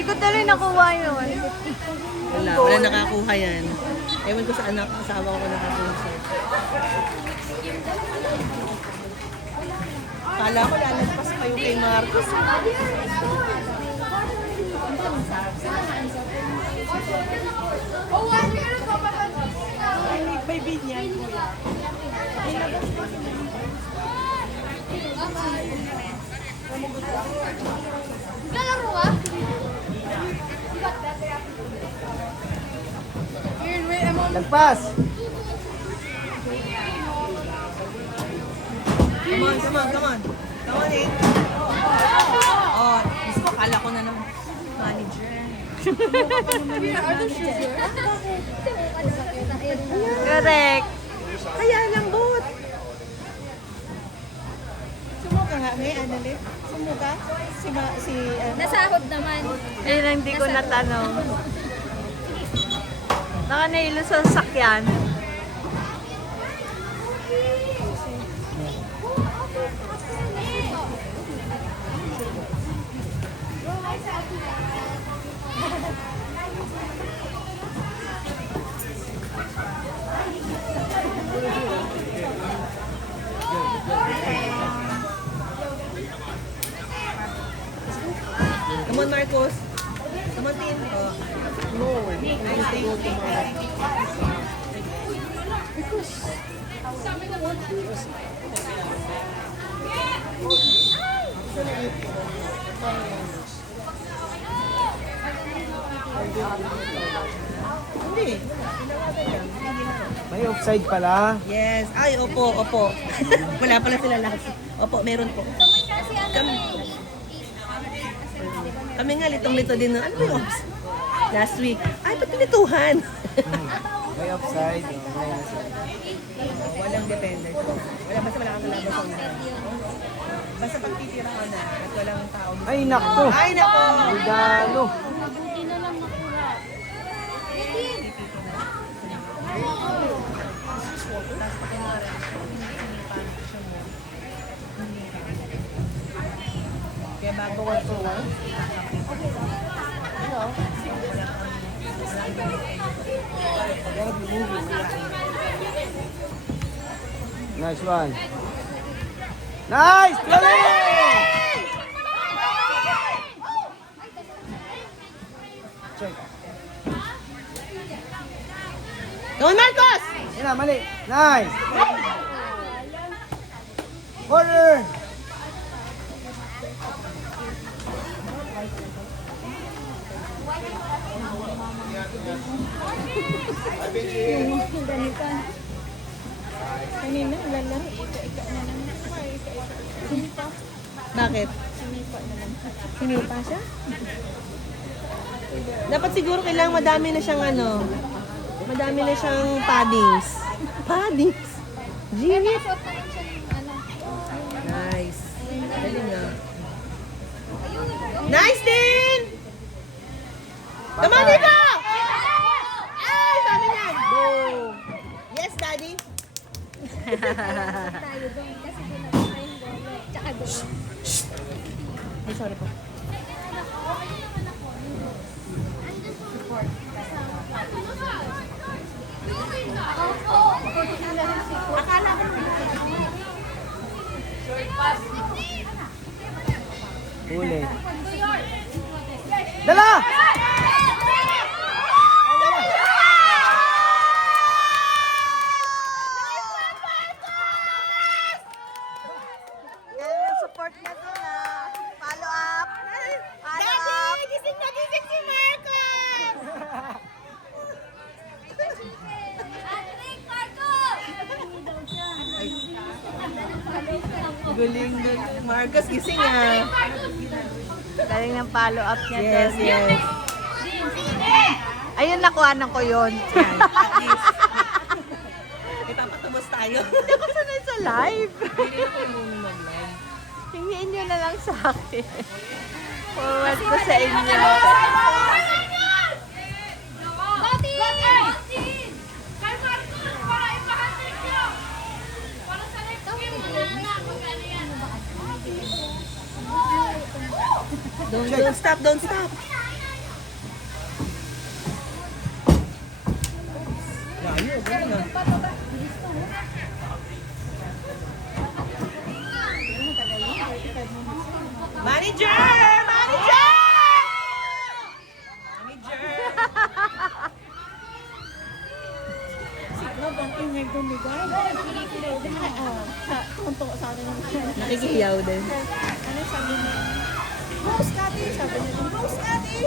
Hindi ko tuloy nakuha yun. Wala nakakuha yan. Ewan ko sa anak, asawa ko nakakuha siya. Kala ko lalagpas pa yung kay Marcos. May binyan. Lalaro ka? Lagpas! Come on, come on, come on. Come on in. Oh, gusto ko, kala ko na naman. Manager. Correct. Kaya lambot. Sumuka nga, may Annalyn. Sumuka. Nasahod naman. Ayun ang hindi ko natanong. Baka nailo sa sakyan. Come on, Marcos. Come on, Tin. Oh. No. Nice day. Hindi. May offside pala. Yes. Ay, opo, opo. Wala pala sila lahat. Opo, meron po. Kami nga, litong-lito din. Ano ba yung last week? Ay, ba't pinituhan? May offside. Walang depende. Wala, basta wala kang kalabas sa unahan. Basta pag titira ka na at walang tao. Ay, nakto! Ay, nako! Regalo! Mabuti na lang makura. Kaya bago word for word. Nice one. Nice! Tuloy! Check. Come on, Marcos! Yan na, mali. Nice! Corner! Kanina, lalaro. Ika-ika na lang. Sinipa. Bakit? Sinipa siya? Dapat siguro kailangan madami na siyang madami na siyang paddings. Paddings? Genius! Shot na rin siya ng ano. Nice. Galing nga. Nice din! Come on, Nico! Ay, sabi niya! Boom! Yes, Daddy? Tayo doon. Kasi pinagawa yung bolo. Tsaka doon. Ay, sorry po. Akala ko Huli. Dala! Support na to na. Follow up. Follow up. Daddy! Gising na gising si Marcos! Guling na. Marcos, gising ah. Galing ng follow up niya. Yes, Tess. yes. Ayun, nakuhanan ko yun. Ipapatubos tayo. Hindi ko sanay sa live. Hindi na ko muna mag-live. Hingin nyo na lang sa akin. Forward ko sa inyo. Bati! Don't stop, don't stop. Layo, galing ah. Manager! Manager! Ang ingay dumigay. Tuntok sa akin ng Nakikiyaw din. ano sabi niya? Rose Cathy! Sabi niya, Rose Cathy!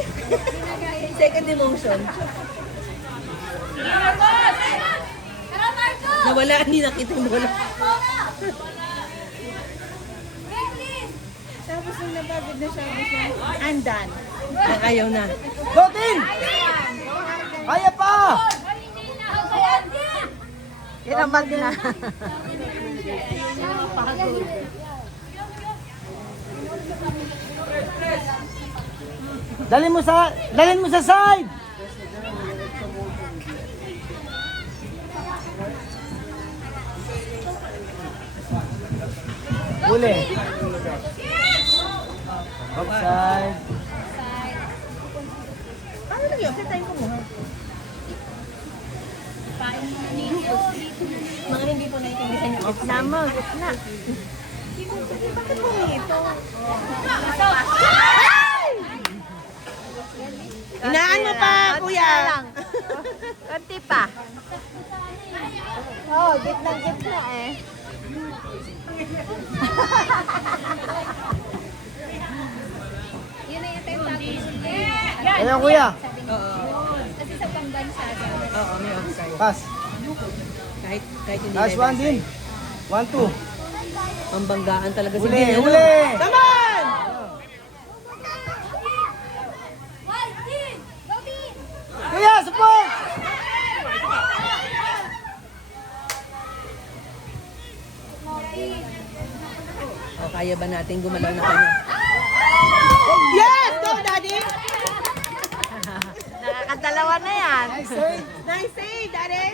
Second emotion. Nawala, hindi nakita yung bola. Tapos nung napagod na siya, I'm done. Ayaw na. Go, team! Kaya pa! Kinamag na. Dalhin mo sa side! Huli. Backside. Paano lang yun? Setayin ko muna. Mga hindi po naiintindihan yung Gitna mo, gitna. bakit po nito? Inaan mo pa, kuya. Konti pa. Oo, gitna eh. Yun na yung tayo Ayan, kuya. Kasi sa pambansa. Oo, may offside. Pass. Kahit hindi Last one din. 1-2. Pambanggaan talaga si Huli, Din. ano? huli. Come on! Kuya, support! O, kaya ba natin gumalaw na kanya? Yes! Go, Daddy! Nakakadalawa na yan. Nice save. Nice save, Daddy!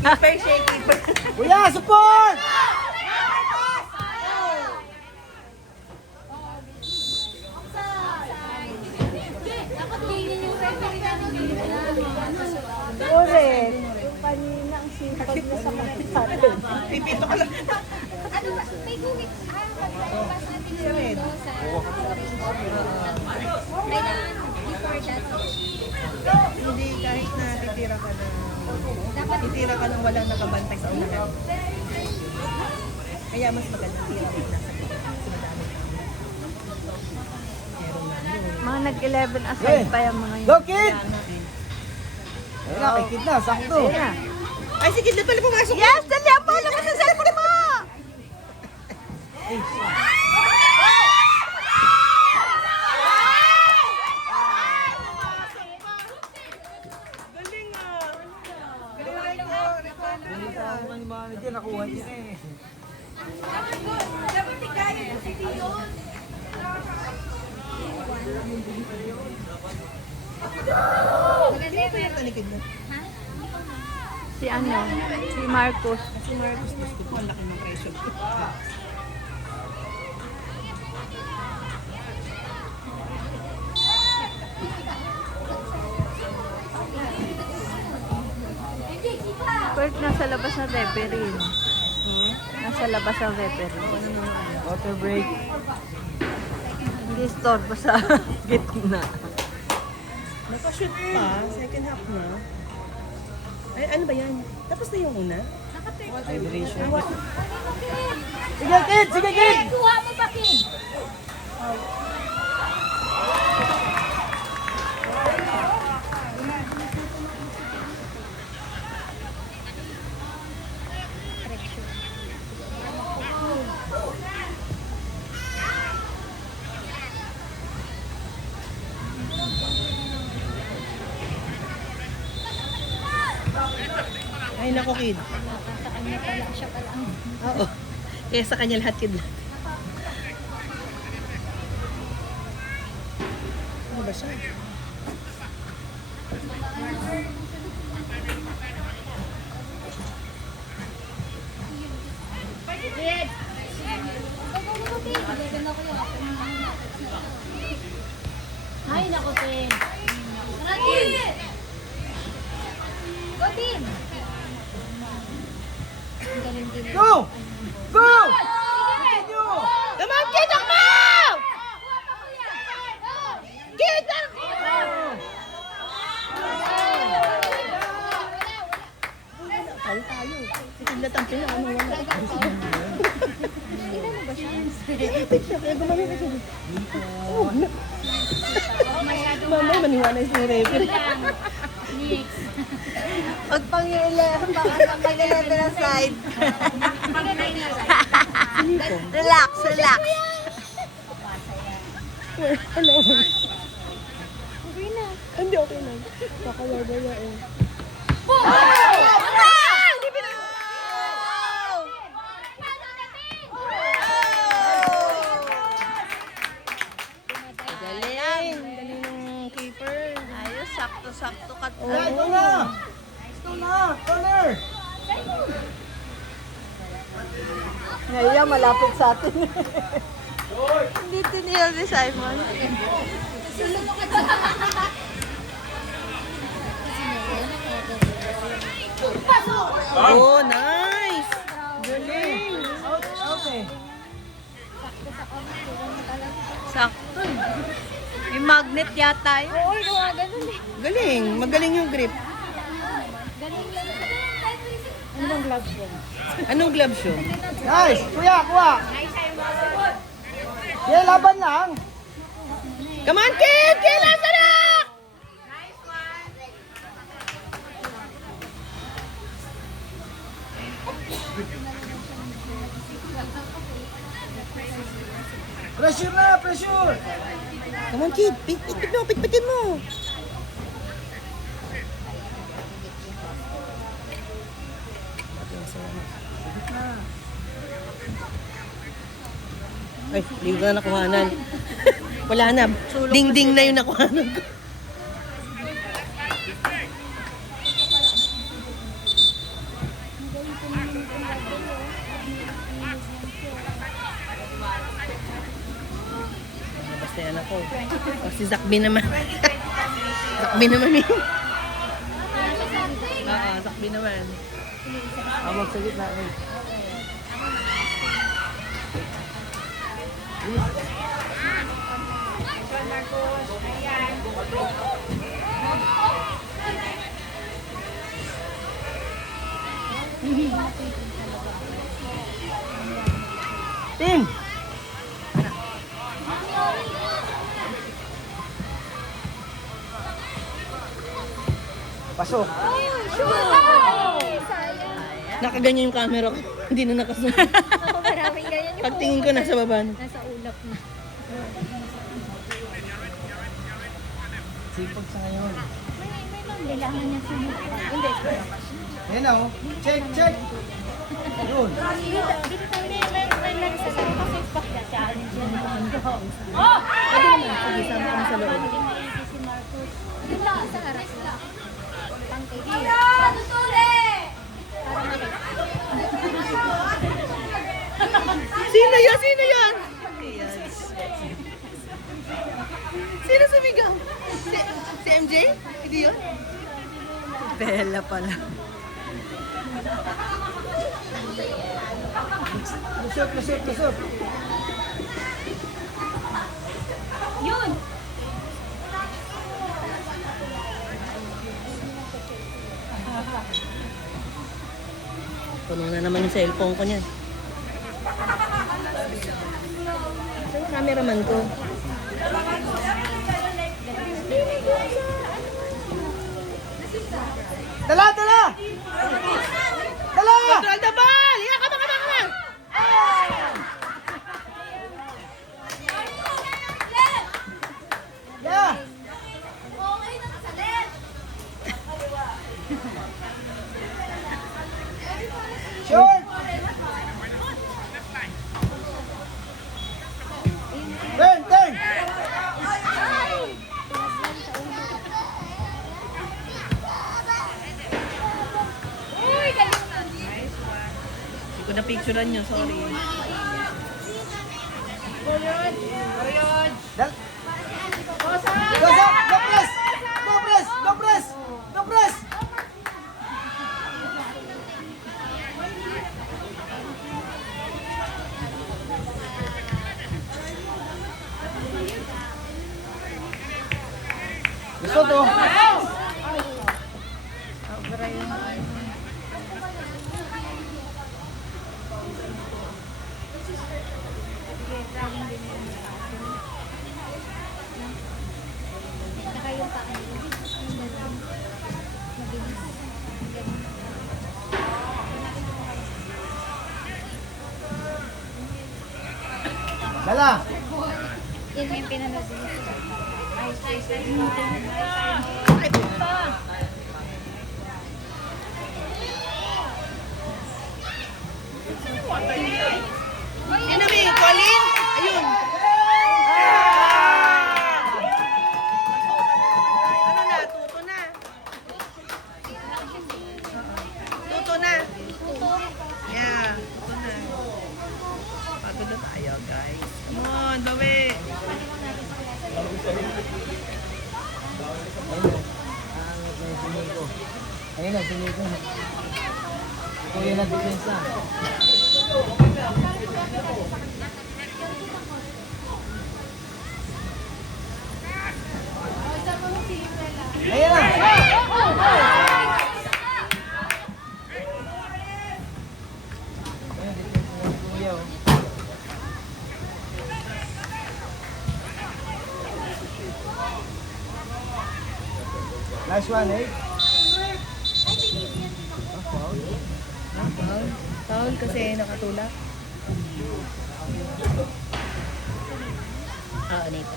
Keeper siya, keeper. Kuya, support! Correct. Yung kanina ang sipag na sa kapatid. Pipito ka lang. Ano ba? May gumit. Pagpas natin yung mundo sa kailangan before that. Hindi, kahit na titira ka na, Dapat titira ka nang walang nakabantay sa unahan. Kaya mas maganda tira rin nasa gitna. Kasi madami ka. Meron na yun. Mga nag-11 aside pa yung mga yun. Go, kid! Kaya nga eh. Ayun na, kay kid na, sakto. Ayun na. Ay, sige, doon pala pumasok. Yes! Dali po! Labas sa cellphone mo! Galing ah. Galing ko. Bunita naman yung manager, nakuha niya eh. maganda yung meron. Talikid na. Si ano? Si Marcos. Si Marcos, gusto ko, ang laki ng presyo. Kurt, nasa labas ng referee. Nasa labas ng referee. Water break. Hindi istorbo sa gitna. Nakashoot pa, second half na. Ay, ano ba yan? Tapos na yung una? Hydration. Sige, kid! Sige, kid! Kuha mo pa, King! Ay, nako, kid. Sa kanya pala, siya pala ang Oo. Kaya sa kanya lahat, kid. Ano ba siya? Ay, naku, te. Ratin! Go, team! Ang galing din. Go! Go! Come on, kid! Takbo! Kid! Tayo tayo. Si Kidlat ang pinano. Mamay, maniwala si referee. Pag pang-11 na side. Relax, relax. Hello. Hindi, okay lang. Kakawagaya eh. Galing. Galing ng keeper. Ayos, sakto-sakto ka. Ito na! Ito na! Corner! Ngayon, malapit sa atin. Hindi tiniyal ni Simon. Oh, nice! Galing! Okay. Sakto. May magnet yata yun. Oo, gawa ganun eh. Galing! Magaling yung grip. Anong gloves yun? Anong gloves yun? Nice! Kuya, kuha! Yeah, laban lang! Come on, kid! Kailan sa na! Pressure na! Pressure! Come on, kid! Pitpitin mo! Pitpitin mo! Ay, hindi ko na nakuhanan. Wala na. Ding-ding na yung nakuhanan ko. Basta yan ako. O, si Zakbi naman. Zakbi naman yun. Oo, Zakbi naman. Awag sa gitna. Team! Pasok! Nakaganyan yung camera ko. Hindi na nakasunod. Maraming ganyan yung Pagtingin ko nasa baba na. nasa ulap na. Sipag sa ngayon. May kailangan niya sunod. Hindi. Yan na oh. Check, check! Yun. Dito tayo may nagsasabi kasi pagka-challenge yan. Pwede naman. Sige, sama kami sa loob. Si Marcos. Yun lang sa harap na. Ang kaibigan. Sino yan? Sino yan? Sino sumigaw? Si MJ? Hindi yun? Bella pala. Lusot, lusot, lusot. Yun! Puno na naman yung cellphone ko niyan. Saan yung cameraman ko? Dala, dala! Dala! Control the ball! Yeah, kama, kama, kama! Yeah! Short! Turn, turn! Hindi ko na picturean nyo, sorry. Dal. Go, Zach! Go, press! Go, press! Go, press! Go, press! Gusto to? Sobra yung... Dala! Yan yung pinanood din. Ano ba yung Colin? Ayun. Ano na? Tuto na. Tuto na. Yeah. Tuto na. Pagod na tayo, guys. Come on, bawi. Ayun na, siniko. Kuya na depensa. Ayun na! Kuya, oh. Last one, eh? Paul kasi nakatulak. Oo, dito.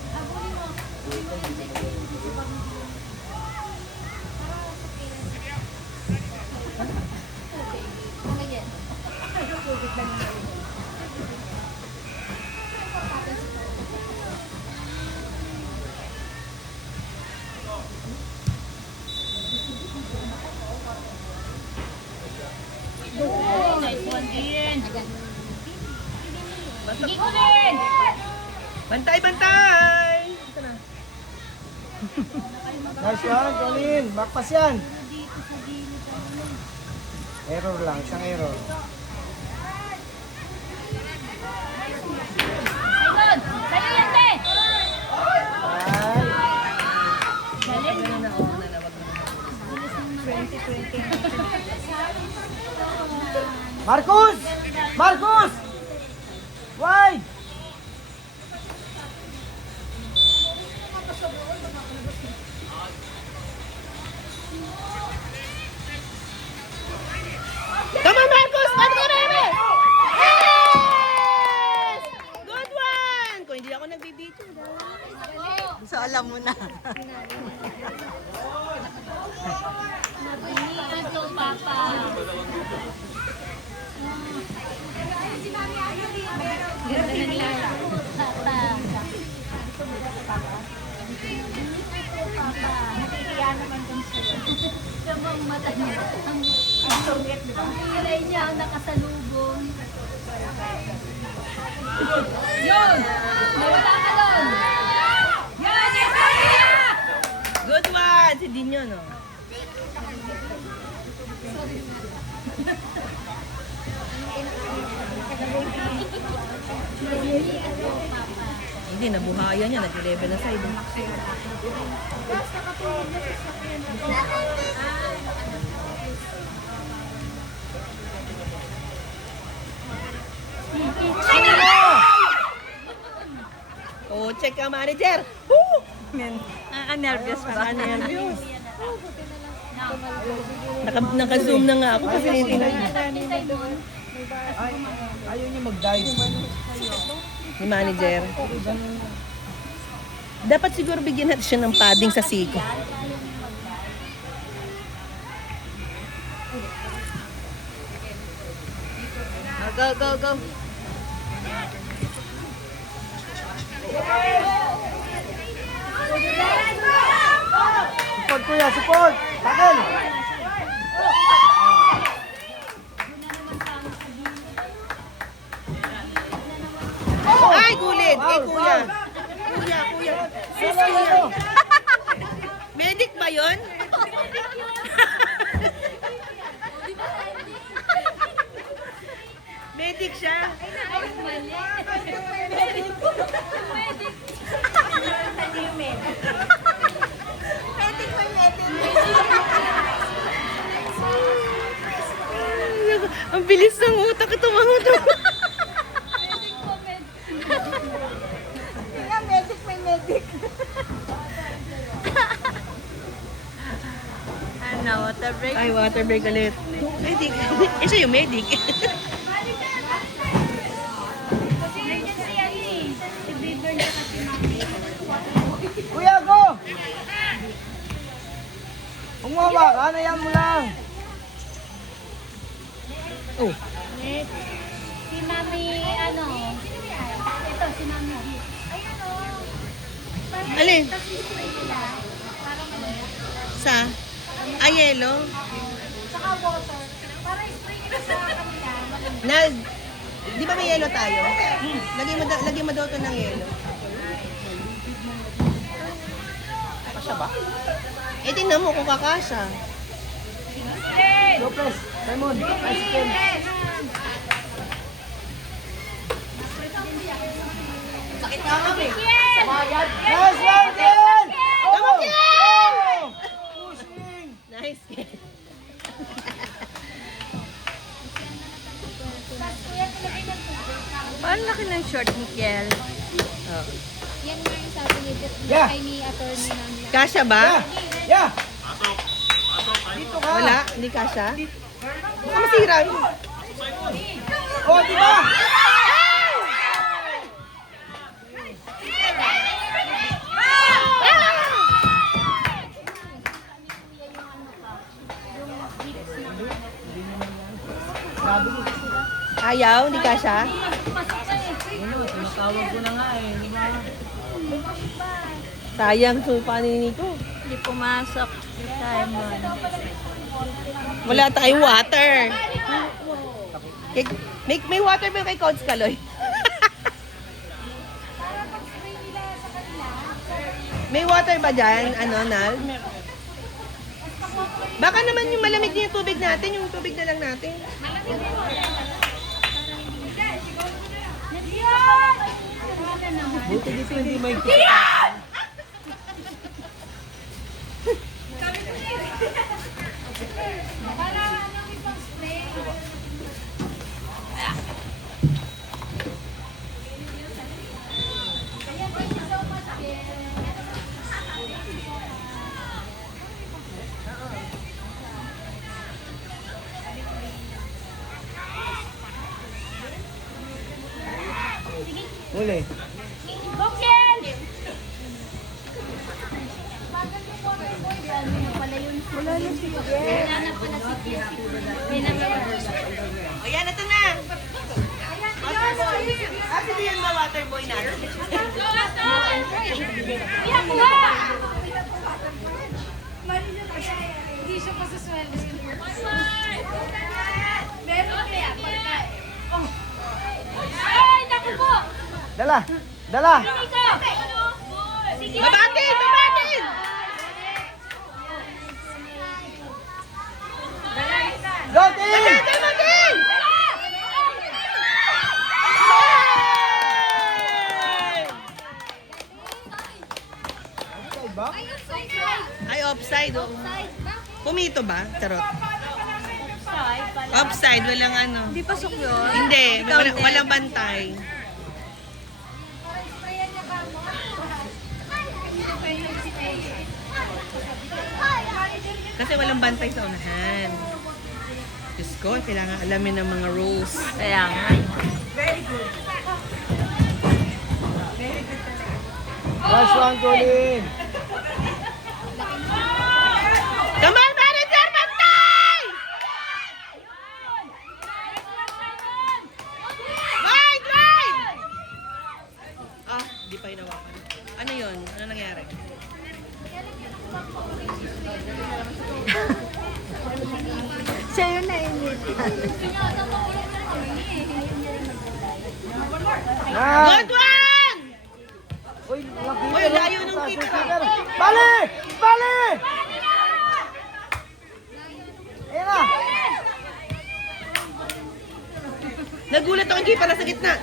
Bantay, bantay! Ito na. Nice one, Colin. Backpass yan. Error lang, isang error. Sa'yo yan, te! Ay. Marcus! Marcus! Wide! Come on, Marcos! Ba't ka bebe? Yes! Good one! Kung hindi ako nagbibito. So, alam mo na. Ito, Papa. Ganda na nila. Papa. Nakikiya naman kung sila. Sabang mata niya. Ang sungit, di ba? Ang kilay niya ang nakasalubong. Yun! Nawala ka doon! Yun! Good one! Si Dinyo, no? Hindi, nabuhayan niya. Nag-level na side. Oh, check ka, manager. Woo! Nervous pa. Nervous. Naka-zoom na nga ako kasi hindi na Ay, ayaw niya mag-dive. ni manager. Dapat siguro bigyan natin siya ng padding sa siko. Go, go, go. Support kuya, support! Tackle! Ay, gulid! kay kuya. Kuya. Sis, kuya. Medic ba yun? Medic siya. Ang bilis ng utak ito mga ito. Ano, water break? Ay, water break ulit. Medic. Eh, siya yung medic. Kuya, go! Umawa ka, nayan mo lang. Oh. Si Mami, ano? Ito, si Mami G. Alin? Sa? Yellow? Saka water. Para spray nila sa kanila. Nag, di ba may yellow tayo? Lagyan mo daw ito ng yellow. Kasya ba? Eh, tingnan mo kung kakasya. Go, press. Simon, ice cream. Nice one, Ken! Come on, Ken! Pushing! Nice. Paano laki ng short ni Kiel? Yan nga yung sabi ni Yeah. ni attorney namin. Kasya ba? Yeah! Dito ka. Wala, hindi kasya. Baka masira yun. Oh, di ba? Ayaw, hindi kasya. Tawag ko na nga eh. Sayang supa ni Nico. Hindi pumasok si Simon. Wala tayong water. May water ba kay Coach Kaloy? May water ba dyan? Ano, Nal? Baka naman yung malamig din yung tubig natin. Yung tubig na lang natin. Buti dito hindi may Uli. Bukil! Wala na si Kiel. Wala na pala si Kiel. O yan, ito na. Kasi di yan ba water boy natin? Iyak mo! Hindi siya pasasweldo. Meron kaya pagkain. Ay, naku po! Dala! Dala! Dito! Sige! Babatin! Babatin! Go, team! Babatin! Offside ba? Ay, offside. Oh. Pumito ba? Charot. Offside, walang ano. Hindi pasok yun? Hindi, walang bantay. Kasi walang bantay sa unahan. Diyos ko, kailangan alamin ng mga rules. Kaya nga. Last one, Colin! Come on, manager! Bantay! Right, right! Ah, di pa hinawakan. Ano yun? Ano nangyari? Siya yun nainit. Nice! Good one! keeper. Bali! Bali! Ayan na. Nagulat ako yung keeper nasa gitna.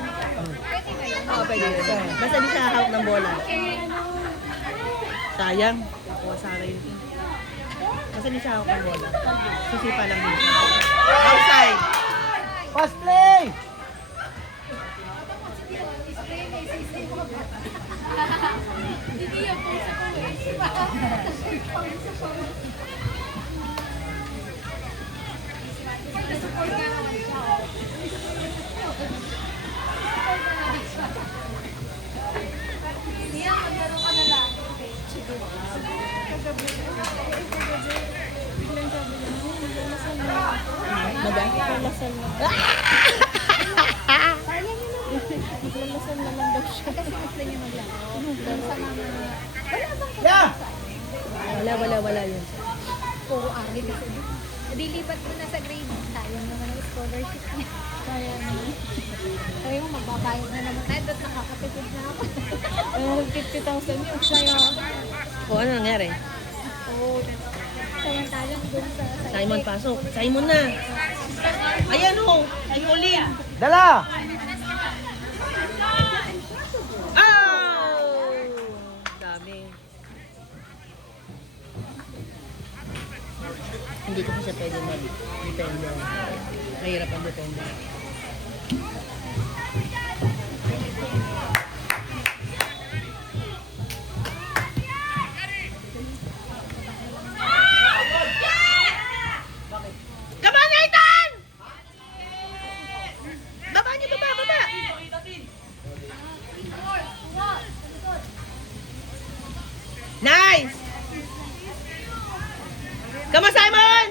Oo, pwede yun. Basta di siya hawak ng bola. Sayang. Kuha sana yun. Basta di siya hawak ng bola. Susipa lang din siya. Outside. Fast play! Yeah! Wala yun. Puro ari kasi. Dilipat mo na sa grade. Sayang naman ang scholarship niya. Kaya naman. Kaya mo, magbabayad na naman tayo. Doon nakakatipid na ako. 50,000 yun. Kaya, O, ano nangyari? samantalang doon sa Simon pasok. Simon na. Ayan o. Ay, Colin. Dala! Oh! Dami. Hindi ko siya pwede mag-depende. Mahirap ang depende. Come on, Nathan! Baba niyo, baba! Nice! Come on, Simon!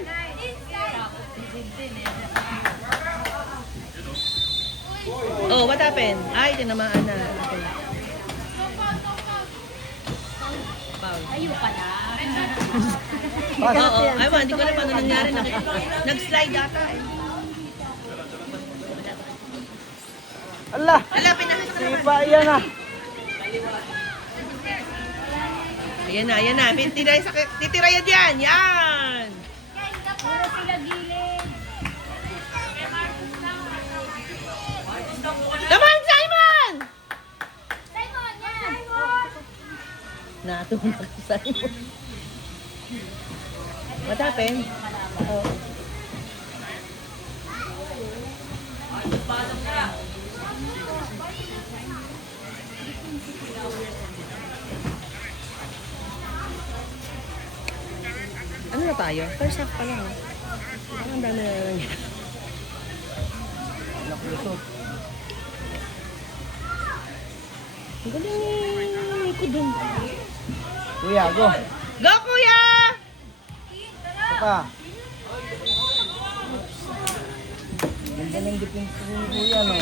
Oh, what happened? Ay, tinamaan na. Okay. Foul. Ayun pala. Oo, ay, hindi ko alam paano nangyari. Nag-slide ata eh. Allah! Ala, pinahas na naman. Sipa, yan na. Ayan na. Titira yan dyan. Yan! Puro sila gilid. Come on, Simon! Simon, yan! Natumak si Simon. What happened? Oh. Ano na tayo? First half pa lang. Parang ang dami na lang. Ang galing ni Nico dun. Kuya, go. Go, kuya! Ito pa. Ganda ng defense ni Kuya, no?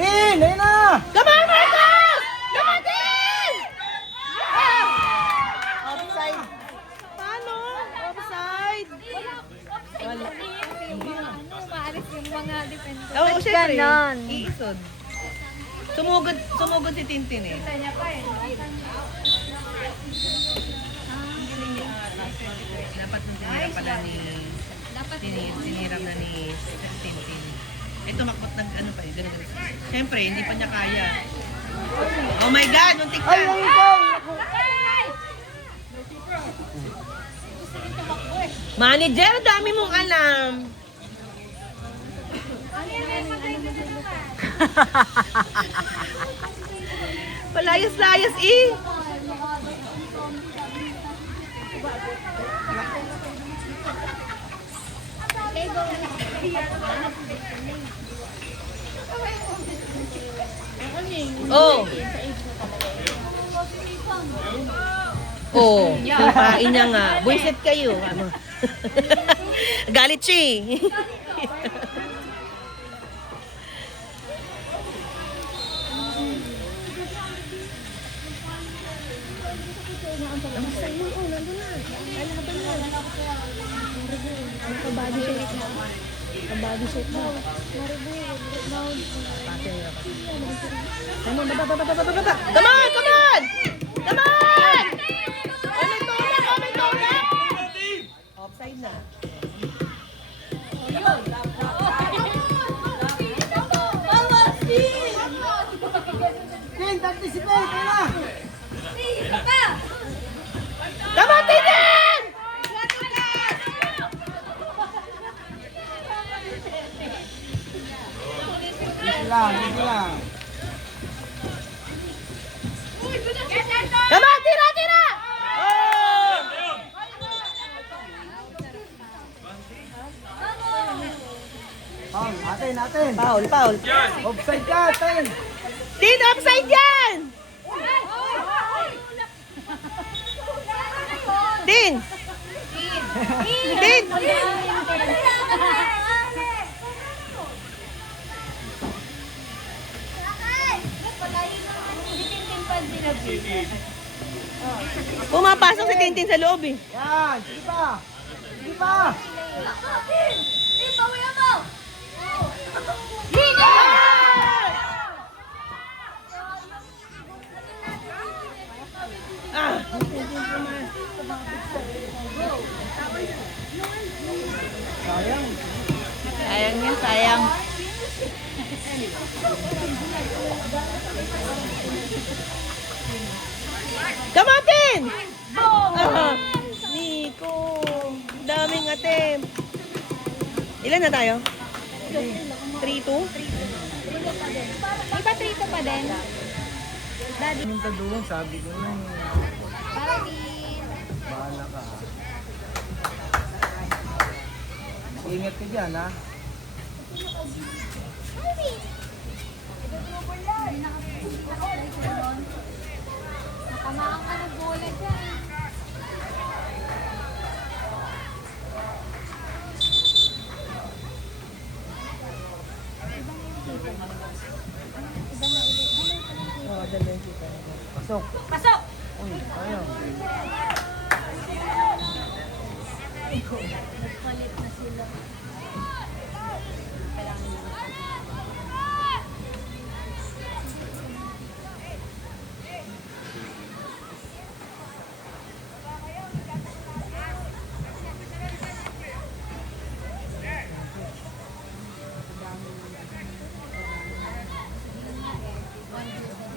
Tin! Ayun na! Come on, Marcos! Come on, Tin! Offside! Paano? Offside? Wala. Yung mga maalis yung mga defender. Oo, Ba't syempre. ganon? Iisod. Sumugod si Tintin eh. Kanya pa eh. Dapat nung tinira pala ni... Tiniram na ni Tintin. Eh, tumakbot ng ano pa eh, ganun. Siyempre, hindi pa niya kaya. Oh my God, muntik Ay, na! ay, ikaw! Manager, dami mong alam. Palayas-layas eh. Oh. Oh, sipain niya nga. Buisit kayo. Ano? Galit siya eh. Kabady shake na. Kabady shake na. Come on! Come on! Come on! May tulak! Offside na. Tin, participate! Ayun na! Come on, Tinin! Easy lang, easy lang. Come on, tira! Foul, atin. Foul. Offside ka, atin. Tin, offside yan! Tin! Pumapasok si Tintin sa loob eh. Yan, sige pa. Sige pa. Sayang. Sayang niya, sayang. Kamatin! Nico! Daming attempt. Ilan na tayo? 3-2? Di ba 3 pa din? Daddy. Minta doon, sabi ko na. Para di... Bahala ka. Ingat ka dyan, ha? Nakamaan ka ng bola dyan. Oo, dalawang kita. Pasok. Pasok! Uy, sayang. Nagpalit na sila.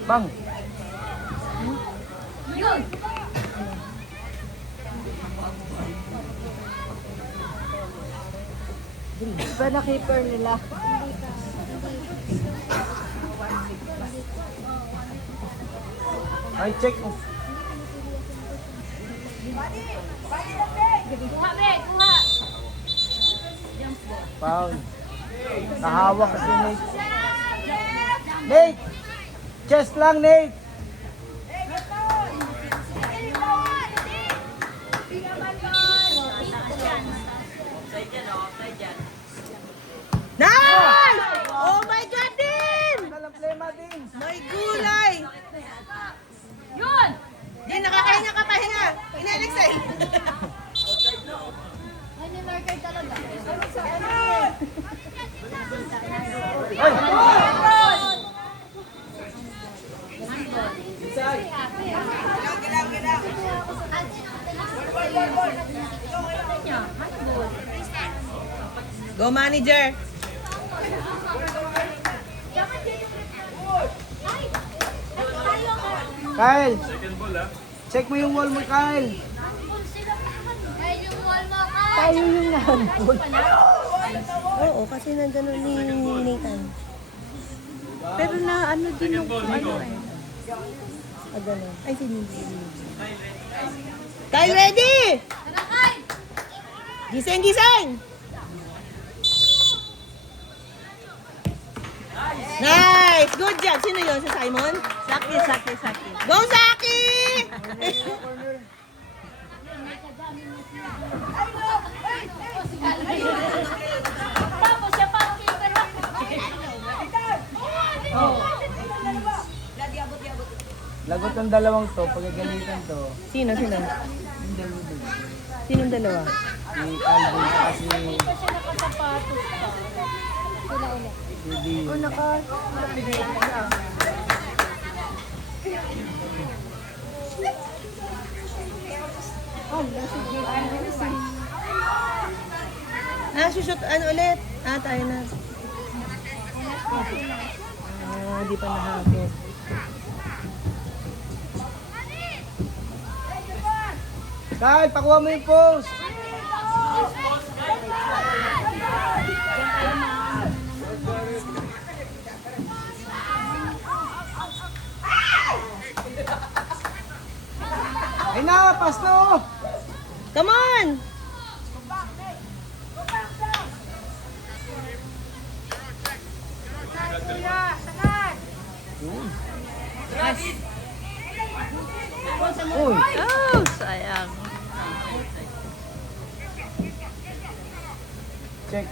Bang. Yun! Iba na keeper nila. Ay, check. Kuha, be! Kuha! Foul. Nahawak kasi Nate. Nate! Chest lang, Nate! Nice! Oh my God, Din! Walang plema din. May gulay! Yun! Din, nakakahinga ka pahinga. Ina-exhale. Ano yung marker talaga? Ay! Go, manager. Kyle! Check mo yung wall mo, Kyle. Ay, yung wall mo ka! Tayo yung nahandol. Oo, kasi nandun ni Nathan. Pero na ano din yung ano eh. Ay, si Kyle, ready! Tara, Kyle! Gising! Nice! Good job! Sino yun? Si Simon? Saki. Go, Saki! Tapos siya pa ang keeper. Lagot ng dalawang to, pagkagalitan to, Sino? yung dalawa dun. Sinong dalawa? Si Calvin kasi Sila ulit. si Dio. Shoot. Ano ulit? Tayo na. Di pa nahapon. Kyle, pakuha mo yung post! Ay na, pass na oh! Come on! Uy! Oh, sayang. Check.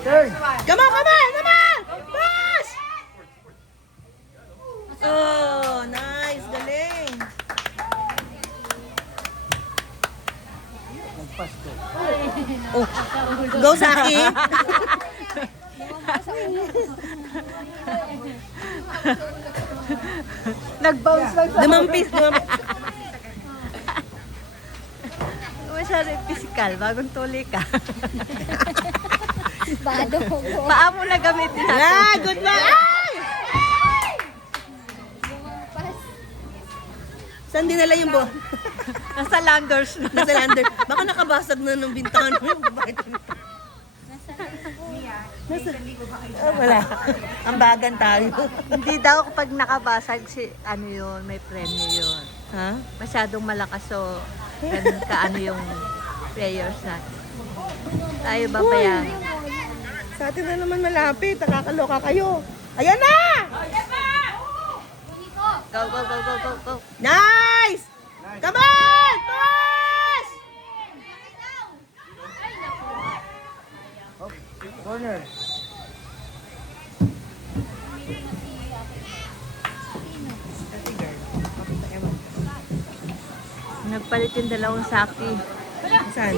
Turn! Come on! Pass! Oh, nice. Galing. Nagpass to. Oh, go sa akin. Nag-bounce lang sa... Dumampis. Masyado physical, bagong tuli ka. Bado ko. Paa mo na gamitin natin. Ah, good one. Ay! Bumampas. Saan dinala yung bo? Nasa Landers na. Nasa lander. Baka nakabasag na ng bintana. Bakit? Wala. Ang bagan tayo. Hindi daw kapag nakabasag si ano yun, may premyo yun. Ha? Masyadong malakas so ganun ka ano yung players natin. Tayo ba pa yan? Sa atin na naman malapit. Nakakaloka kayo. Ayan na! Go. Nice! Come on! Pass! Corner. Nagpalit yung dalawang saki. Saan?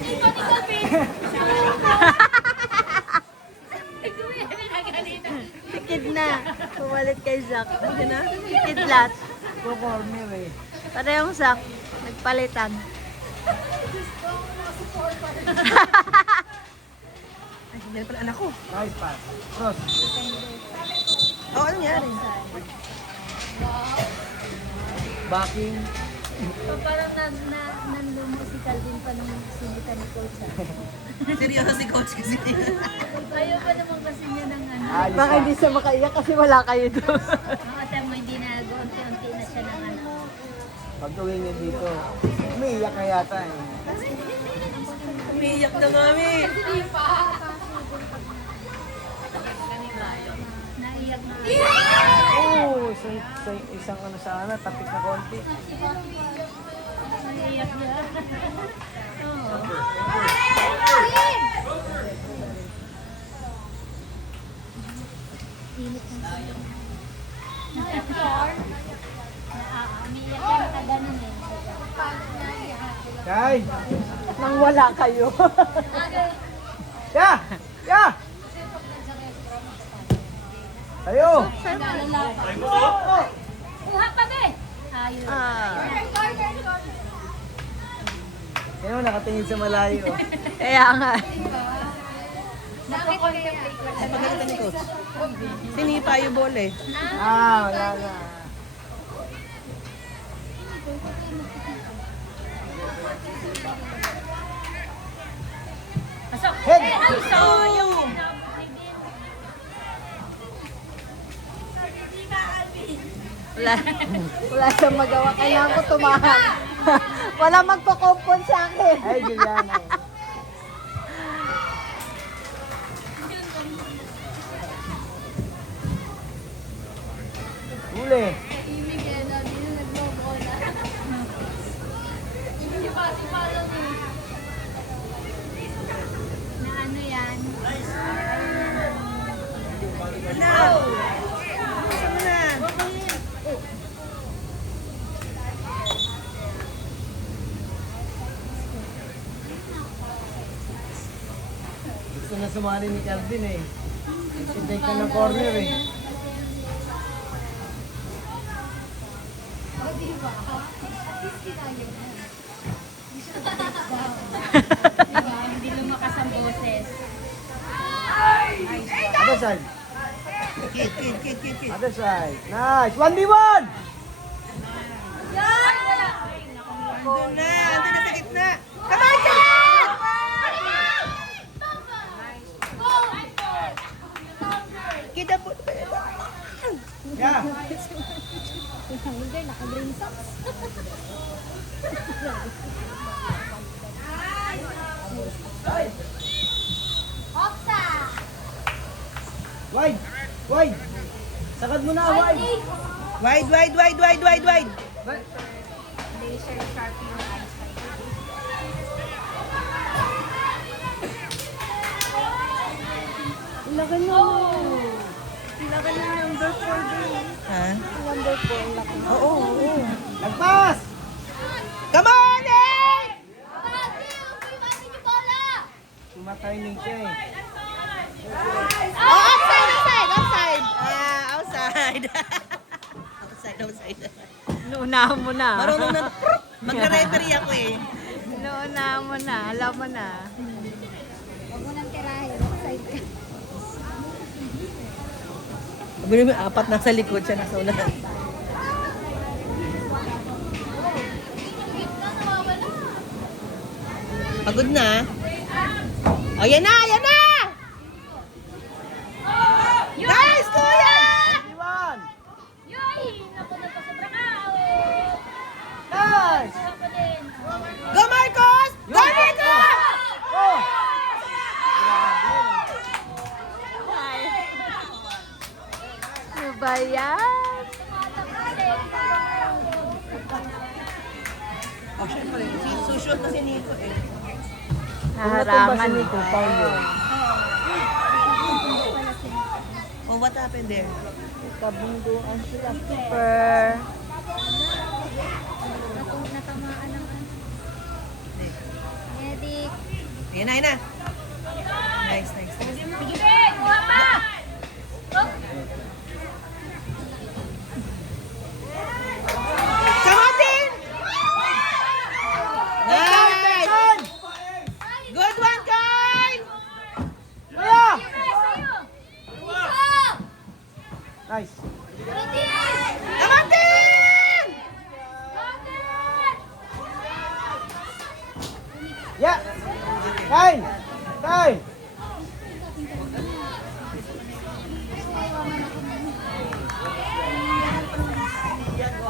Tikid na. Pumalit kay Zach. Tikid lahat. Go corner eh. Parehong Zach. Nagpalitan. Ay, hindi pala anak ko. Nice pass. Cross. Oh, ano nangyari? Backing. Parang nandun mo si Calvin pa nung sinita ni Coach. Seryoso si coach kasi. Ayaw pa naman kasi niya ng ano. Alis Baka na. hindi siya makaiyak kasi wala kayo doon. Kasi mo hindi na unti-unti na siya ng ano. Pag uwi niya dito, umiiyak na yata eh. Umiiyak na kami. Naiyak na. Oo, isang ano sana, tapik na konti. Naiyak na. Init ng sayo. Umiiyak ka na ganun eh. Kay! Nang wala kayo. Ya! Ya! Tayo! Kuha pa be! Ayun. Kaya mo nakatingin sa malayo. Kaya nga. Nakakontemplate ko siya. Pagalitan ni coach. Sinipa yung bola eh. Wala na. Head! Oh! Wala siyang magawa. Kailangan ko tumahan. Wala magpakompon sa akin. Ay, Juliana. Huli. Na ano yan? sumali ni Calvin eh. Sintake ka ng corner eh. O, diba? At least kinaya mo. Diba? Hindi lumakas ang boses. Other side. Kid. Other side. Nice. 1v1! Andun na sa gitna. Come on, Jan! Kita po. Yeah. Hindi, naka-green socks. Oksa! Wide. Wide. Sakad mo na, wide. Wide. Laser sharp yung eyes. Ilagan mo. Ilagan mo yung number 4 din. Ha? Number 4 laki. Oo. Lagpas! Come on, eh! Tumatay ni siya eh. Oh, outside. Outside. outside. Inuunahan mo na. Marunong na. Magre-referee ako eh. Inuunahan mo na. Alam mo na. Huwag mo nang tirahin. Side ka. Sabi namin, 4 nasa likod siya, nasa unahan. Pagod na. Oh, yan na! Nice, kuya! 1v1! Yoy! Naku, napasobra ka! Nice! Ako din. Go, Marcos! Go, Marcos! Oh! Ano ba yan? Oh, syempre. Sushoot na si Nico eh. Naharangan ni eh. Paulo. Oh, what happened there? Kabunduan sila. Super. Natamaan ng medic. Ayan na. Nice. Sige, Ben! Kuha pa! Come on, Tin! Nice! Good one, Kyle! Kuya! Nice. Come on, Tin! Yeah! Kyle! Kyle!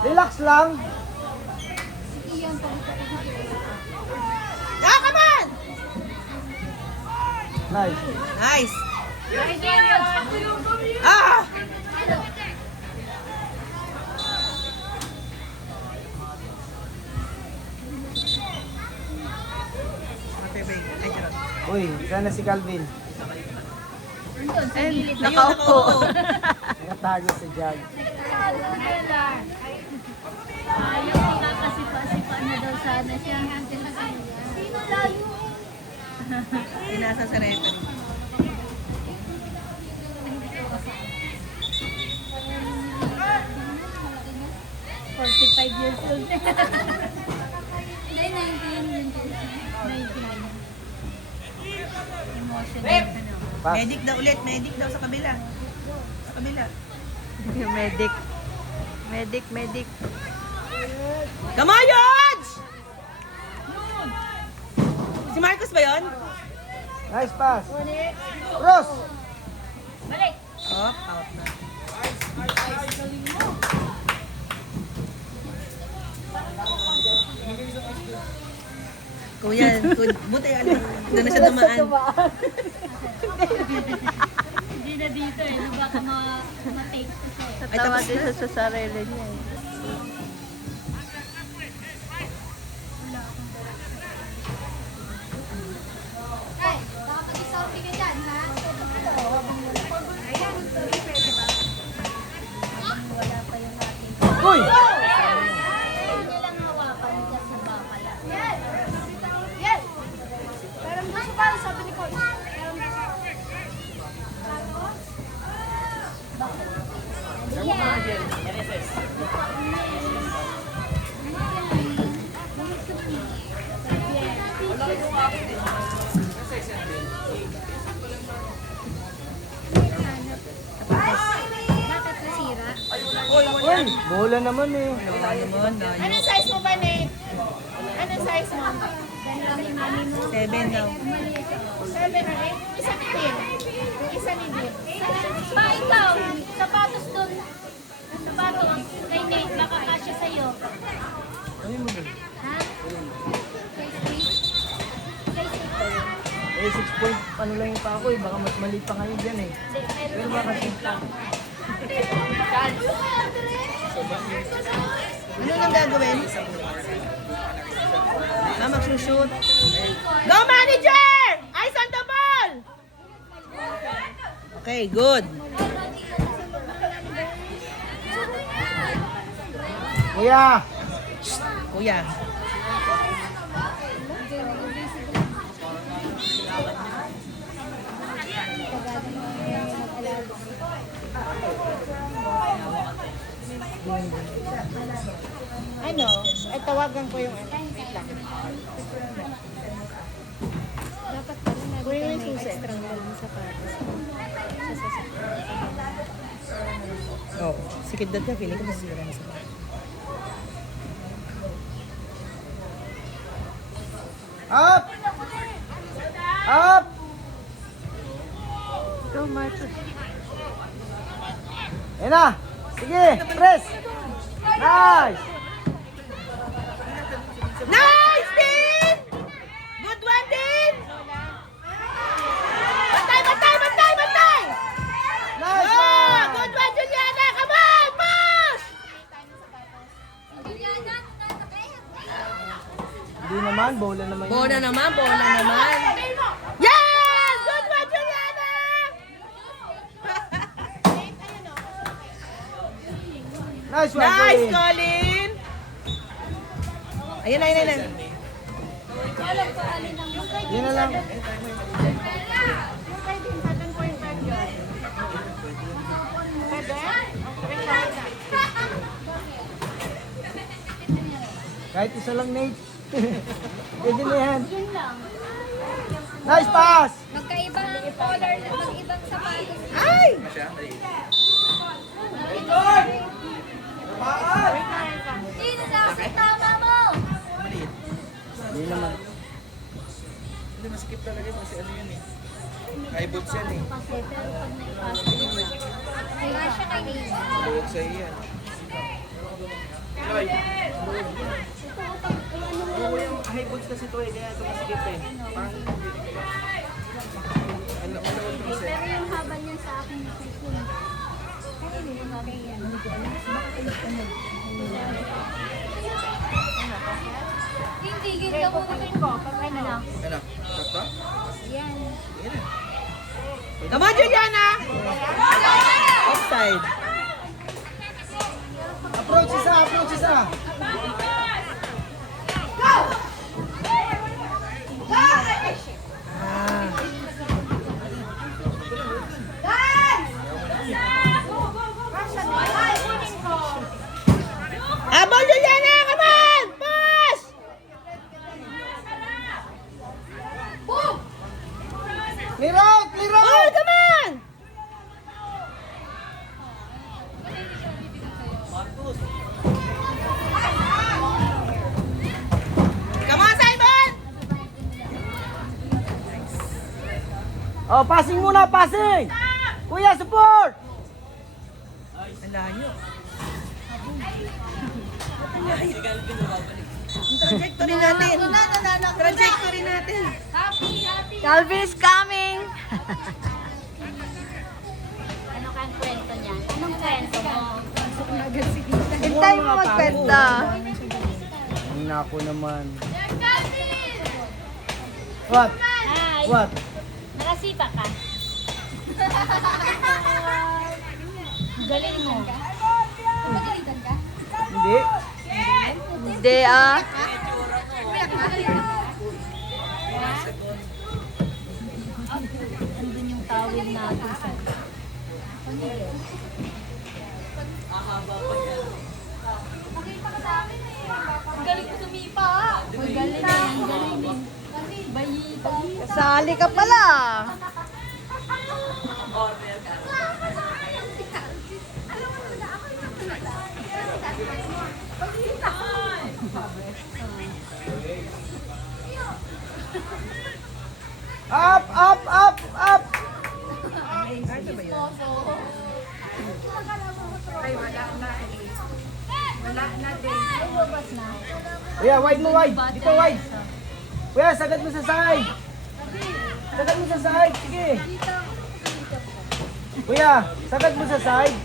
Relax lang. Ah, come on! Nice. Nice! Ah! Uy, sana si Calvin. Andun, sa gilid. Nakaupo. Nakatago sa jug. Ayaw, nakakasipa-sipa na daw sana siya. Sino layo? Pinasa sa referee. Years old. Hindi, 19 yun. 19. Emotional. Ano? Pass. Medic daw ulit. Medic daw sa kabila. Sa kabila. Yung medic. Medic. Come on, Yods! Si Marcos ba yun? Nice pass. Cross. Balik! Oh, out na. Kuya, buti ano, doon na siya dumaan. Hindi na dito eh. No, baka ma-take ko siya eh. Natawa din siya sa sarili niya. eh. Ay, baka mag-selfie ka dyan, ha? Ayan, pwede ba? Wala pa yung ating. Uy! Hindi lang hawakan dyan sa bakala. Yes! Yes! Parang gusto pa, sabi ni Coach. Parang gusto. Bola naman eh. Wala naman. Anong size mo ba, Nate? Anong size mo? 7 daw. 7 or 8? Isa ni Dean. Yung isa ni Dean. Pa, ikaw, sapatos dun. Sapatos, kay Nate, baka kasya sa'yo. Ano mo dun? Ha? Eh, 6 point, ano lang yung pa ako eh. Baka mas mali pa kayo dyan eh. Pero baka Ano nang gagawin? Magsushoot. Go, manager! Eyes on the ball! Okay, good. Kuya! Kuya. Ano? Ay, tawagan ko yung ano. Wait lang. Dapat pala meron Kuya, ka may may susi. extra ng sapatos. Sa sasakyan. Oh, sikid dad ka, feeling ko masisira na sa bahay. Up! Up! Go, Marcos. Ayan na! Sige! Press! Nice! Nice, Dean! Good one, Dean! Bantay, bantay, bantay, bantay! Nice Oh, one! good one, Juliana! Come on, push! Hindi naman, bola naman yun. Bola naman, bola naman. Yes! Good one, Juliana! Nice one, Nice, Colin. Colin! Ayan na, ayan na. Yun na lang. Kahit isa lang, Nate. Pwede na yan. Nice pass! Magkaibang color, mag-ibang sapatos. Ay! Dito sa akin, tama mo! Hindi naman. Hindi, masikip talaga yun kasi ano yun eh. High boots yan eh. Kasi, pero pag naipasok nila, kaya siya kay Nate. Maluwag sa'yo yan. Oo, yung high boots kasi ito eh. Kaya ito masikip eh. Parang... Ano, maluwag kasi. Pero yung haba niya sa akin, kaya hindi mo kami yan. Hindi, ganyan mo na. Ano? Sakto? Yan. Yan na. Come on, Juliana! Offside. Approach isa, approach isa. Abol, Juliana! Come on! Push! Clear out, clear Oh, out! come on! Come on, Simon! Oh, passing muna, passing! Kuya, support! Ang layo. Ang trajectory natin. Trajectory natin. Calvin is coming! Ano kang kwento niya? Anong kwento mo? Hintay mo magkwenta. Ang nako naman. What? Hi! What? Nakasipa ka? Galing mo. Hindi. Hindi ah. Andun yung tawil natin sa... Galing ko sumipa! Galing galing. Bayita. Kasali ka pala. Up, up, up, up. Kuya, wide mo, wide. Dito, wide. Kuya, sagad mo sa side. Sagad mo sa side. Sige. Kuya, sagad mo sa side.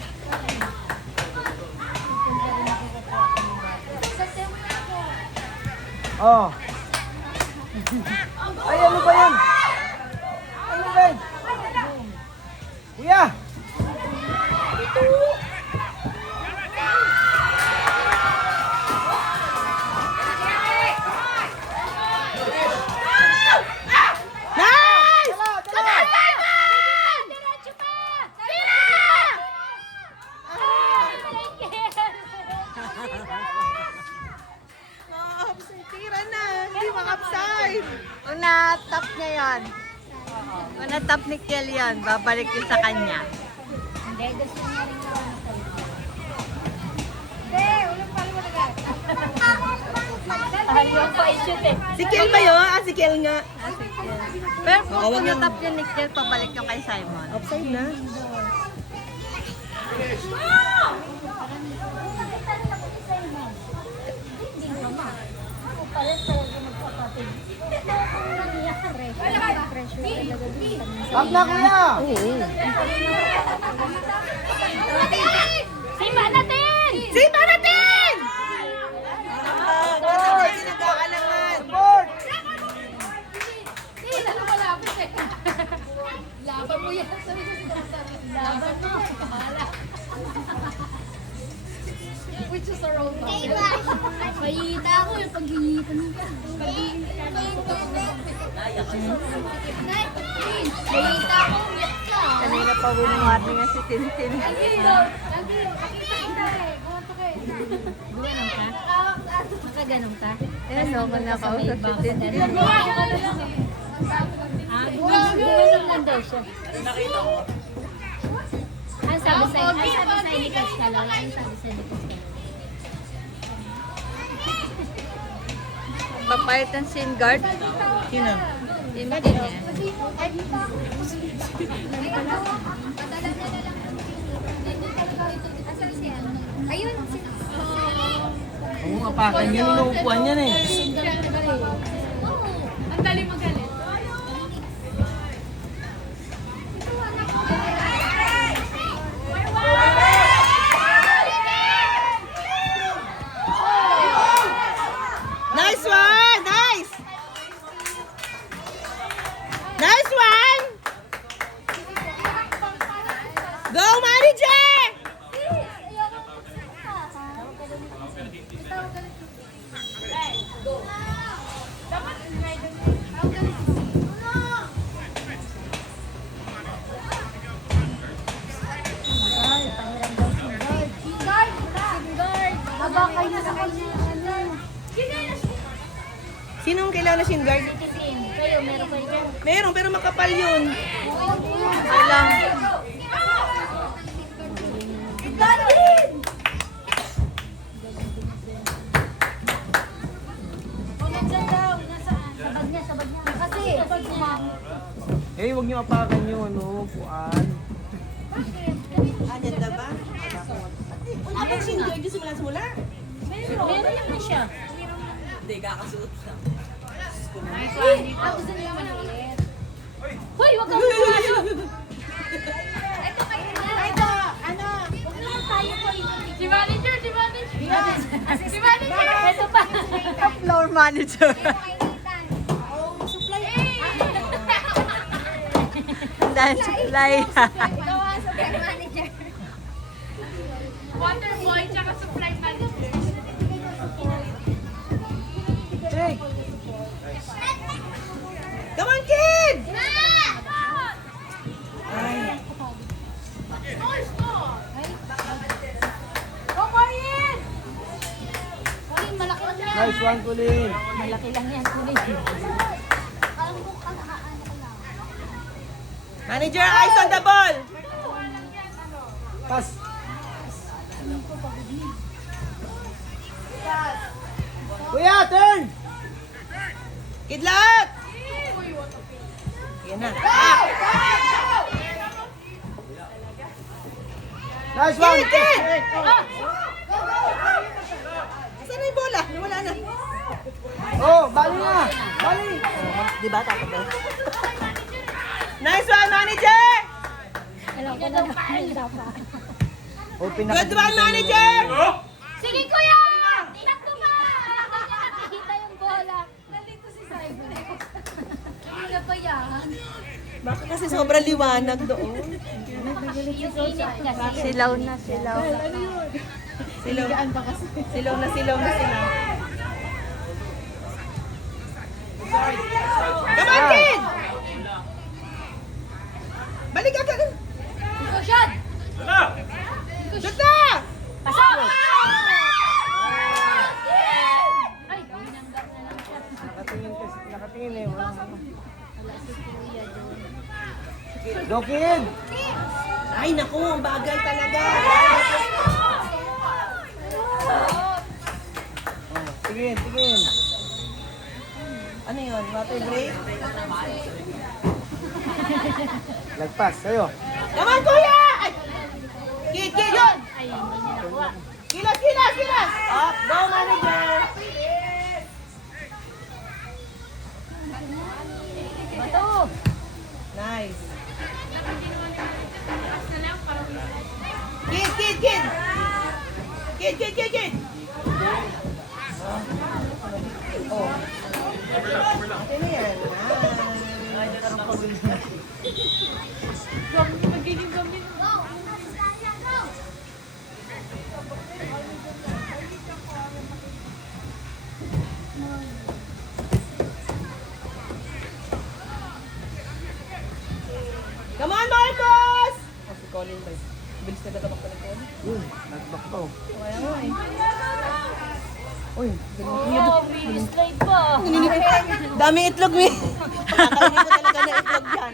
Oh. Ay, ano ba yan? Ano ba yan? Kuya! Nice! Diretso pa! Tira! Tira na, hindi makapside. Kung na-tap niya yan, kung na-tap ni Kiel yan, babalik yun sa kanya. Hindi, gusto niya rin naman ito. Hindi, ulang pala mo agad. Ayaw pa i-shoot eh. Si Kel ba yun? Si Kel nga. Pero Oo, wag kung yung- na-tap niya ni Kiel, pabalik yung kay Simon. Offside na. Up na, kuya! Simba natin! Simba natin! Sinagkaalangan. Support! Laban mo yan. Laban mo. Bahala. Which is a wrong one. Pahihita ako yung paghihitan mo ka. Nakita ko, umiyak ka. Kanina pa bumuwarning nga si Tintin. Lagi, nakita kita eh. Gumanto ka eh. Gumanon ka? Makaganon ka? Ayan o, kung nakausap si Tintin. Gumanto ka na lang eh. Ah, gumanon lang daw siya. Ang sabi sa ni Coach Kaloy, ang sabi sa ni Coach Kaloy. Papayat ng sin guard. Sino? Hindi niya. Ayun, Ang apakan yan, inuupuan yan eh. ang dali magalit. Nice one! Nice! Nice one! Go, manager! Sinong kailangan na shin guard? Kayo, meron kayo dyan. Meron, pero makapal yun. Kailang. Sabag niya. Kasi, Eh, huwag niyo apakan yung ano, upuan. Anyan na ba? Wala bang shin guard yung simula? Meron naman siya. Hindi, kakasuot lang. Hoy, wag kang pumasok! Si manager! Ito pa! Floor manager. Dahil supply. ikaw ang supply manager. Water boy, tsaka supply manager. Take! Come on, kid! Malaki lang yan. Nice one, Kulin. Malaki lang yan, kulit. Manager, eyes on the ball! Pass. Kuya, turn! Kidlat! na. Nice one! Saan na yung bola? Wala na. Oh, bali na! Bali! Di ba? Tapos Nice one, manager! Alam ko na nila pa. Oh, Good one, manager! Sige, kuya! Tingnan ko ba? Nakikita yung bola. Nandito si Simon. Ano pa yan? Bakit kasi sobrang liwanag doon? Yung init kasi. Silaw na, silaw. Silaw na sila. Come on, kid! Balik ka! Ikaw, shot! Shoot na! Pasok! Ay, binanggap na lang siya. Nakatingin eh. Wala Wala si kuya doon. Go, kid! Ay, naku, ang bagal talaga. Tingin, tingin. Ano yun? Water break? Lagpas, sa'yo. Come on, kuya! Ay! Kid, yun! Ay, hindi niya nakuha. Kilas! Up, go, manager! Bato! Nice. Kid! Oh. Okay na yan. Come on, Marcos! Si Colin ba? Bilis na gatabak pa ni Colin. Nagbak to. Kaya nga eh. Uy, Oh, may slide pa. Dami itlog, mi. Kakainin ko talaga na itlog yan.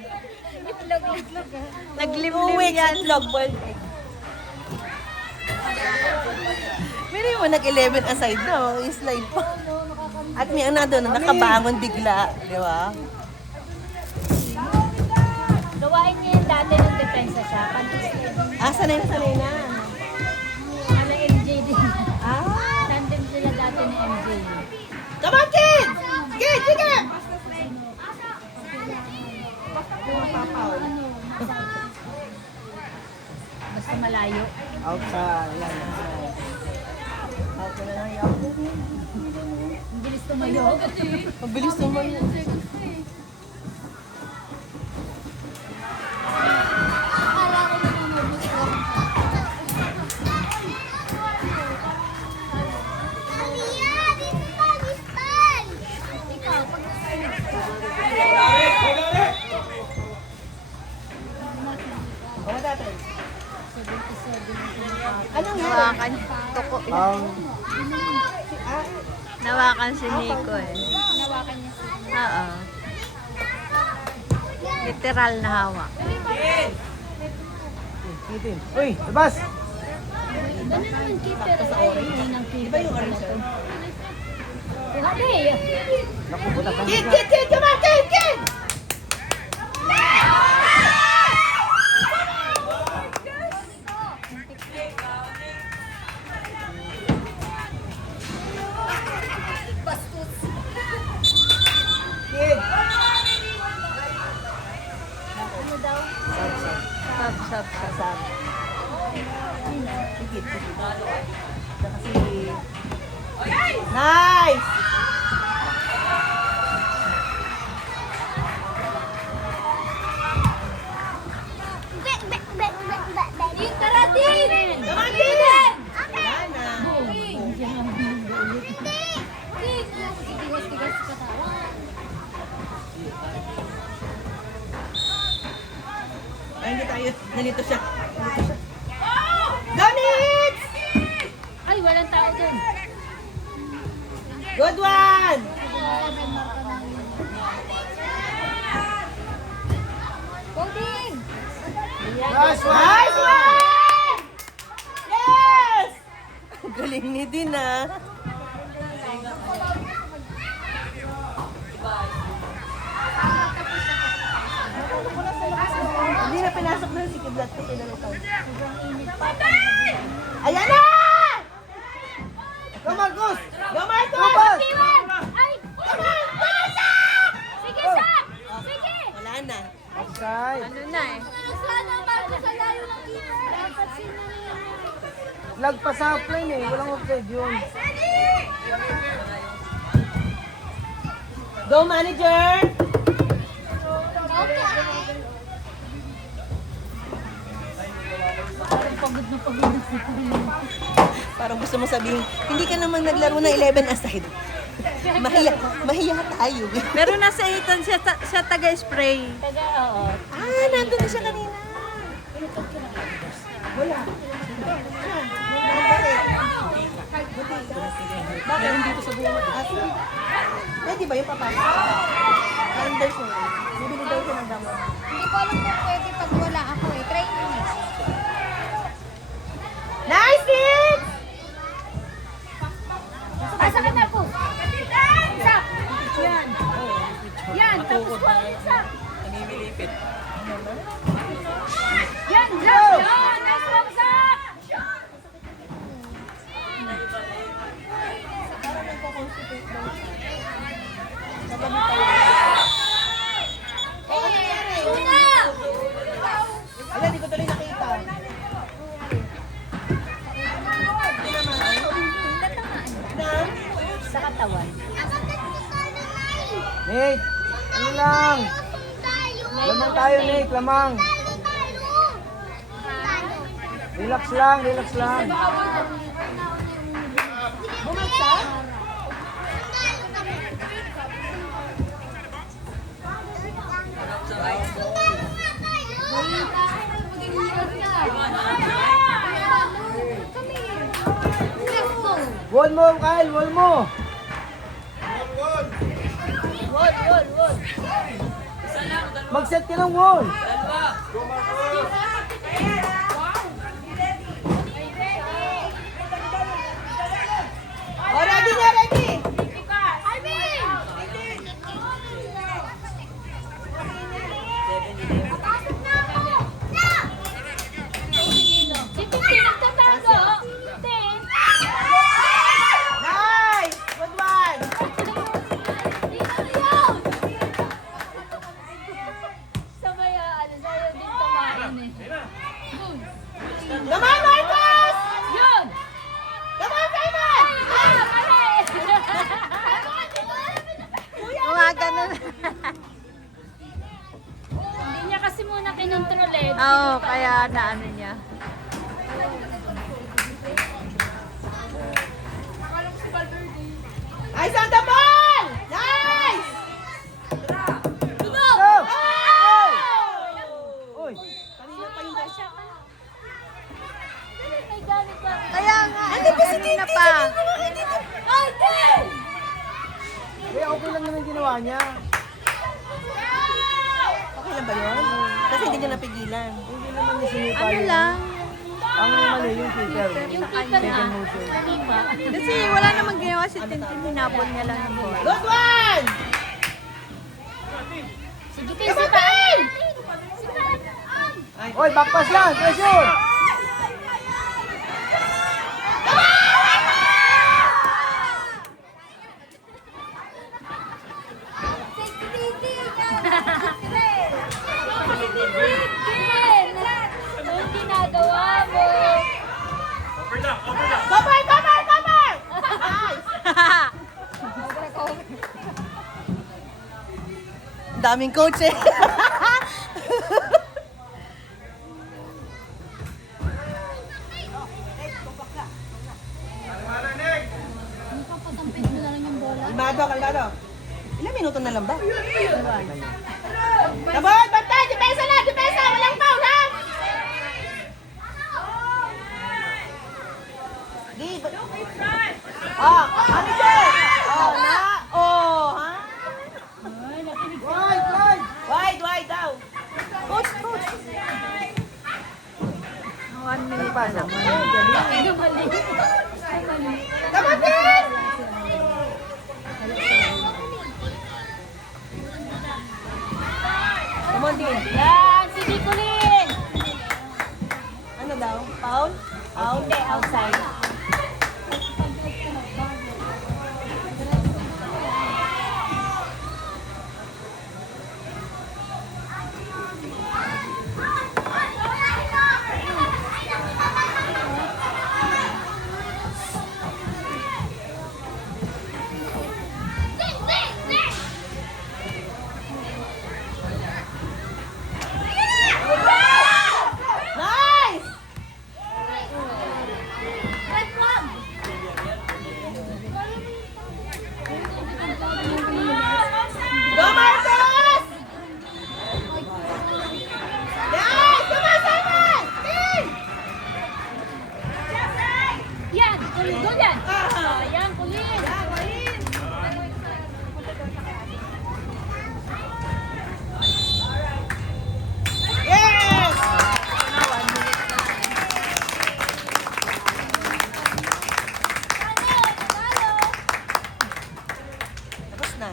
Itlog. Naglimlim yan. Itlog, boiled egg. Pero mo, nag-11 aside na, oh. Yung slide pa. At may ano doon, nakabangon bigla. Di ba? Gawain niya yung dati ng depensa siya. Pantis Ah, sanay na. Ala MJ din. Ah. Tandem sila dati ni MJ. Come on, kid! Kid, sige! Basta malayo. out sa line. Ako na lang yung Ang bilis tumayo. Ang bilis naman yun. Akala ko naman mabus ko. Ikaw, pag O, dati. 77 ang kumakain. Anong Nawakan, tuko. Nawakan si Nico eh. Nawakan niya siya. Oo. Literal na hawak. Kitin. Uy, labas! Ganun naman keeper. Ay, hindi ng keeper. Iba yung orange doon. Hadi! Naku, butas ang Kid! Come on, kid! Kid! Ano daw? Sab. Kid. Saka si... Nice! Yung tara din! Come on, kid! Wala na. Tigas-tigas ka tawa. Ay, hindi tayo. Nalito siya. Donix! Ay, walang tao dun. Good one! Coding! Nice one! Nice one! Yes! Galing ni Din ah. Hindi na pinasok na si Kidlat ko pinalukal. Ayan na! Go, Marcos! Go, Marcos! Ay! Sige, sa! Sige! Wala na. Offside. Ano na eh. Sana bago sa layo ng keeper. Dapat sino Lagpas sa plane eh. Walang offside yun. Go, manager! Parang gusto mo sabihin, hindi ka naman naglaro ng 11 aside. Mahiya tayo. Pero nasa itan siya taga-spray. Nandun na siya kanina. Wala. Bakit? Dito sa buwan. Pwede ba yung papasok? Anderson. Bibili daw siya ng gamot. Hindi ko alam kung pwede pag wala ako eh. Try mo eh. Nice hit! Asa ka na po? Isa! Yan! Yan! Tapos ko ang isa! Namimilipit. Yan! Yan! Yan! Nice one, isa! Wala, di ko tuloy nakita. Sa katawan. Nate, ano lang? Lamang tayo, Nate. Lamang. Relax lang, relax lang. Wall mo, Kyle, wall mo. Mag-set ka ng wall. Oh, ready na, ready! Si Titi nagtatago! Ten! Nice! Good one! Sabayaan, sa'yo din tumain eh. Come on, Marcos! Yun! Come on, Simon! Gumagano na. Hindi niya kasi muna kinontrol eh. Oo, kaya naano niya. Eyes on the ball! Nice! Go! Uy, Kanina pa yung dash. May gamit ba? Kaya nga, kanina pa. Ay, Ten! eh, okay lang naman yung ginawa niya. Okay lang ba yun? Kasi hindi niya napigilan. Hindi naman niya sinipa Ano yun. lang. Ang mali yung keeper. Yung keeper na. Hindi ba? Kasi wala namang ginawa si Tintin. Hinapon niya lang yung ball. Good one! Sige, Ten, si Tan! Si Tan! Uy, backpass lang, pressure! Ten! Anong ginagawa mo? Cover, cover, cover! Nice! Daming coach eh. Papatampid mo na lang yung bola. Kalmado, kalmado. Ilang minuto na lang ba? Kabon, bantay! Depensa na! Depensa! Walang foul, ha? Di, manager! Ha? Wide, wide! Wide, wide daw. Coach, coach. 1 minute pa lang. Kapatid! Come on, Dean. Yan!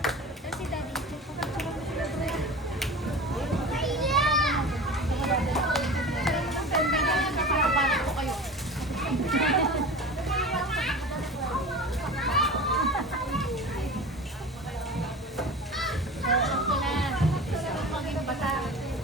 na.